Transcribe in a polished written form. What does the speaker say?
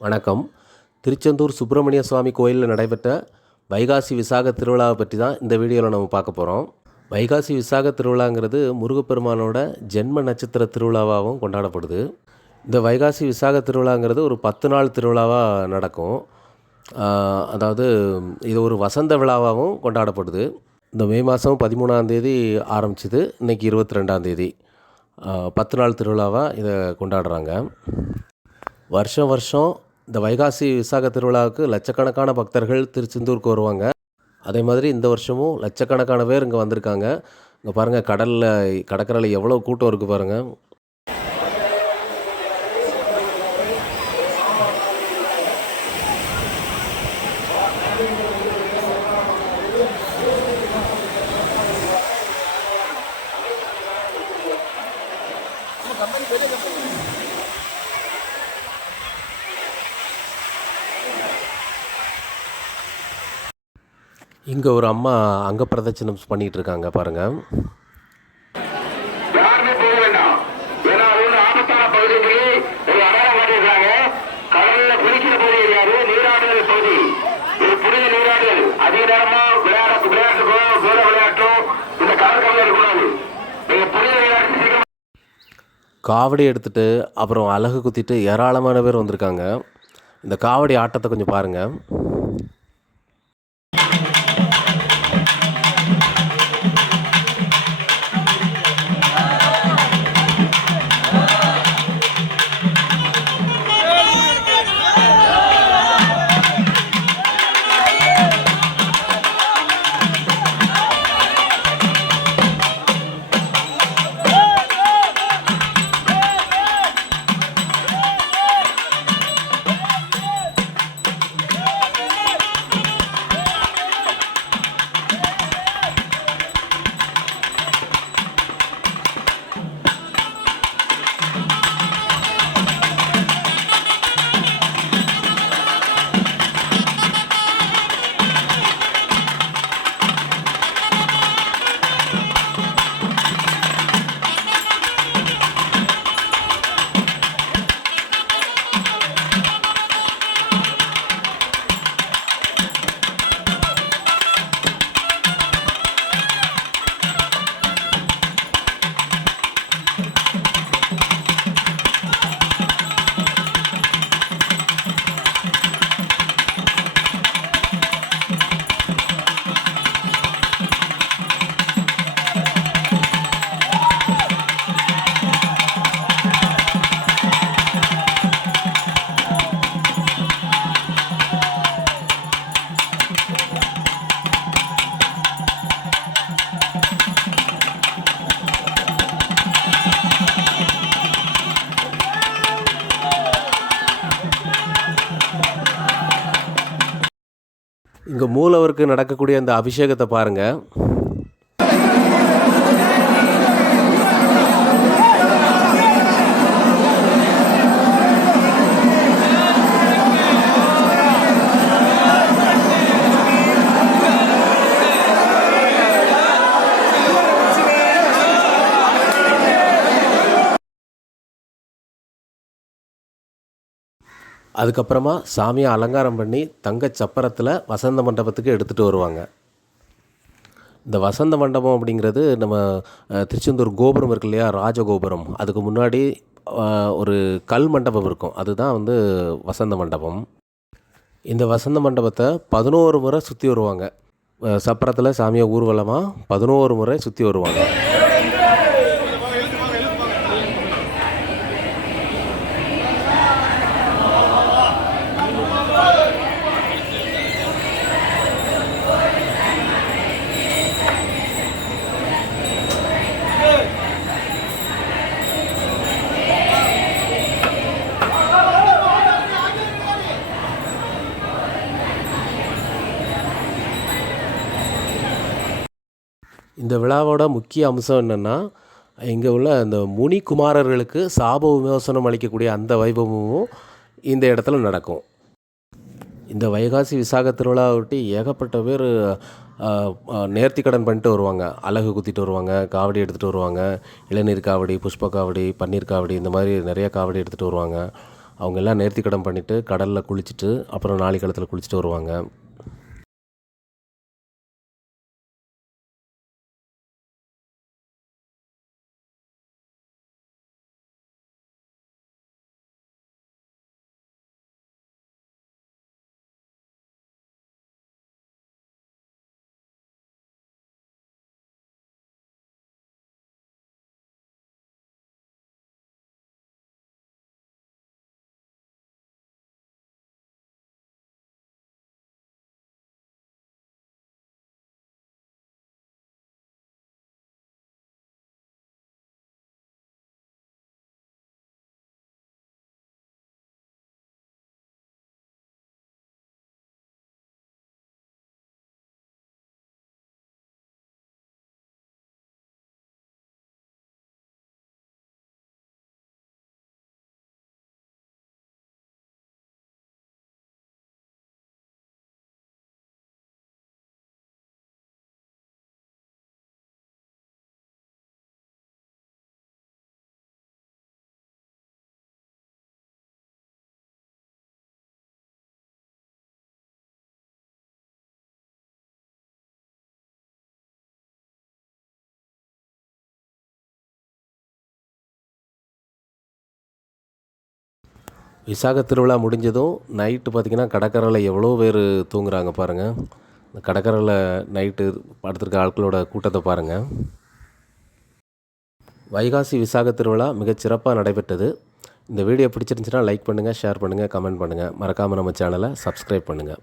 வணக்கம். திருச்செந்தூர் சுப்பிரமணிய சுவாமி கோயிலில் நடைபெற்ற வைகாசி விசாக திருவிழாவை பற்றி தான் இந்த வீடியோவில் நம்ம பார்க்க போகிறோம். வைகாசி விசாக திருவிழாங்கிறது முருகப்பெருமானோட ஜென்ம நட்சத்திர திருவிழாவாகவும் கொண்டாடப்படுது. இந்த வைகாசி விசாக திருவிழாங்கிறது ஒரு 10 நாள் திருவிழாவாக நடக்கும். அதாவது இது ஒரு வசந்த விழாவாகவும் கொண்டாடப்படுது. இந்த மே மாதம் 13ஆம் தேதி ஆரம்பிச்சிது. இன்றைக்கி 22ஆம் தேதி 10 நாள் திருவிழாவாக இதை கொண்டாடுறாங்க. வருஷம் இந்த வைகாசி விசாக திருவிழாவுக்கு லட்சக்கணக்கான பக்தர்கள் திருச்செந்தூருக்கு வருவாங்க. அதே மாதிரி இந்த வருஷமும் லட்சக்கணக்கான பேர் இங்கே வந்திருக்காங்க. இங்கே பாருங்கள், கடற்கரையில் எவ்வளோ கூட்டம் இருக்குது பாருங்கள். இங்கே ஒரு அம்மா அங்க பிரதட்சணம் பண்ணிகிட்டு இருக்காங்க பாருங்கள். காவடி எடுத்துகிட்டு அப்புறம் அலகு குத்திட்டு ஏராளமான பேர் வந்திருக்காங்க. இந்த காவடி ஆட்டத்தை கொஞ்சம் பாருங்கள். இங்கே மூலவருக்கு நடக்கக்கூடிய அந்த அபிஷேகத்தை பாருங்கள். அதுக்கப்புறமா சாமியை அலங்காரம் பண்ணி தங்கச் சப்பரத்தில் வசந்த மண்டபத்துக்கு எடுத்துகிட்டு வருவாங்க. இந்த வசந்த மண்டபம் அப்படிங்கிறது நம்ம திருச்செந்தூர் கோபுரம் இருக்கு இல்லையா, ராஜகோபுரம், அதுக்கு முன்னாடி ஒரு கல் மண்டபம் இருக்கும். அதுதான் வசந்த மண்டபம். இந்த வசந்த மண்டபத்தை 11 முறை சுற்றி வருவாங்க. சப்பரத்தில் சாமியை ஊர்வலமாக 11 முறை சுற்றி வருவாங்க. இந்த விழாவோட முக்கிய அம்சம் என்னென்னா, இங்கே உள்ள அந்த முனி குமாரர்களுக்கு சாப விமோசனம் அளிக்கக்கூடிய அந்த வைபவமும் இந்த இடத்துல நடக்கும். இந்த வைகாசி விசாக திருவிழாவை ஒட்டி ஏகப்பட்ட பேர் நேர்த்திக்கடன் பண்ணிட்டு வருவாங்க. அலகு குத்திட்டு வருவாங்க, காவடி எடுத்துகிட்டு வருவாங்க. இளநீர் காவடி, புஷ்ப காவடி, பன்னீர் காவடி, இந்த மாதிரி நிறைய காவடி எடுத்துகிட்டு வருவாங்க. அவங்க எல்லாம் நேர்த்திக்கடன் பண்ணிவிட்டு கடலில் குளிச்சுட்டு அப்புறம் நாளிகேளத்தில் குளிச்சுட்டு வருவாங்க. விசாக திருவிழா முடிஞ்சதும் நைட்டு பார்த்திங்கன்னா கடற்கரையில் எவ்வளோ பேர் தூங்குறாங்க பாருங்கள். இந்த கடற்கரையில் நைட்டு படுத்திருக்க ஆட்களோட கூட்டத்தை பாருங்கள். வைகாசி விசாக திருவிழா மிகச்சிறப்பாக நடைபெற்றது. இந்த வீடியோ பிடிச்சிருந்துச்சுன்னா லைக் பண்ணுங்கள், ஷேர் பண்ணுங்கள், கமெண்ட் பண்ணுங்கள். மறக்காமல் நம்ம சேனலை சப்ஸ்கிரைப் பண்ணுங்கள்.